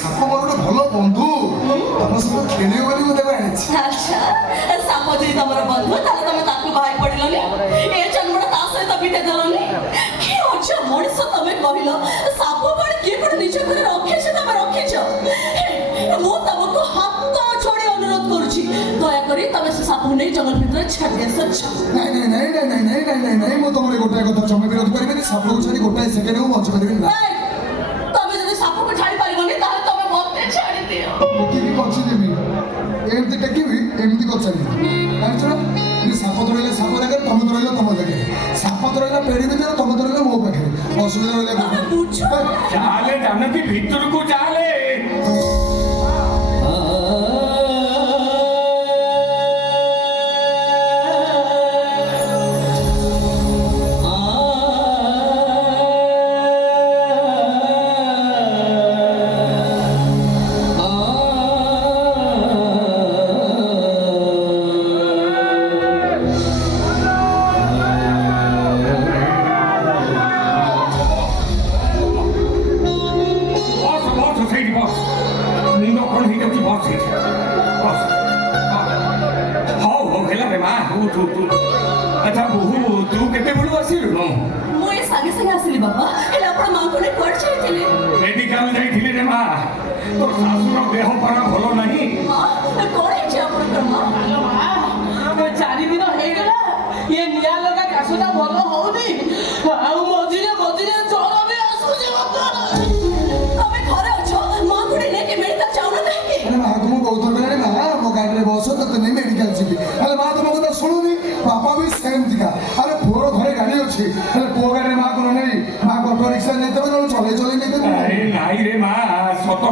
ସାପ ମୋର ଗୋଟେ ଭଲ ବନ୍ଧୁ ତମ ସହିତ ଖେଳିବ ବୋଲି ମୁଁ ତାକୁ ଆଣିଛି। ଆଚ୍ଛା ସାପ ଯଦି ତମର ବନ୍ଧୁ ତାହେଲେ ତମେ ତାକୁ ବାହାଇ ପଡ଼ିଲନି ଏ ଜନ୍ମଟା ତା ସହିତ ବିତେଇ ଦେଲନି। କି ଅଛ ମଣିଷ ତମେ କହିଲ ସାପ ପାଣି କିଏ ଗୋଟେ ନିଜ ଘରେ ରଖିଛ ତମେ ରଖିଛ। ମୁଁ ତମକୁ ହାତ ଯୋଡ଼ି ଅନୁରୋଧ କରୁଛି ଦୟାକରି ତମେ ସେ ସାପକୁ ନେଇ ଜଙ୍ଗଲ ଭିତରେ ଛାଡ଼ି ଆସ। ନାଇଁ ନାଇଁ ନାଇଁ ନାଇଁ ନାଇଁ ନାଇଁ ନାଇଁ ନାଇଁ ନାଇଁ ମୁଁ ତମର ଗୋଟାଏ କଥା ଜମା ବିରୋଧ କରିବିନି। ସାପକୁ ଛାଡ଼ି ଗୋଟାଏ ସେକେଣ୍ଡ ମୁଁ ବଞ୍ଚି ପାରିବିନି। ତମେ ଯଦି ସାପକୁ ଛାଡ଼ି ପାରିବନି ତାହେଲେ ତମେ ମତେ ଛାଡ଼ି ଦିଅ। ଟେକିକି ବଞ୍ଚିଯିବି ଏମିତି ଟେକିବି ଏମିତି କଚାରିବି ଜାଣିଛ ନା। ସାପ ତ ରହିଲା ସାପ ଜାଗାରେ ତମେ ତ ରହିଲା ତମ ଜାଗାରେ ସାପ ତ ରହିଲା ପେଡ଼ି ଭିତରେ ତମେ ତ ରହିଲା ମୋ ପାଖରେ ଅସୁବିଧା ରହିଲା ଚାଲେ ଜାନକୀ ଭିତରକୁ ଚାଲେ। अच्छा बहु तू केते बड़ू आसिलु मु ए संगे संगे आसिली बाबा हेले आपण मां को ने कोड छाइथिले मेडिकल जाइथिले रे मां तो सासुर देह परा भलो नाही मां कोड हे आपण कर मां मां 4 दिन हे गेला ये निया लगा कासुदा भलो होउनी आउ मजिले मजिले जर भी आसुजे बाबा तमे घरे अछो मां को ने के मेडिकल जाउ न काहे अरे मां तुम बहुत थोड़े ना मो गाड़ी रे बसो तो नहीं मेडिकल जीबी। अरे मां तुम কথা শুনুনি बापा भी सेम दिखा। अरे पुअर घरे गाड़ी अच्छी अरे पुओ गाड़ी मां को नहीं मां ऑटो रिक्शा नहीं तो चले चले नहीं तो अरे नाही रे मां सत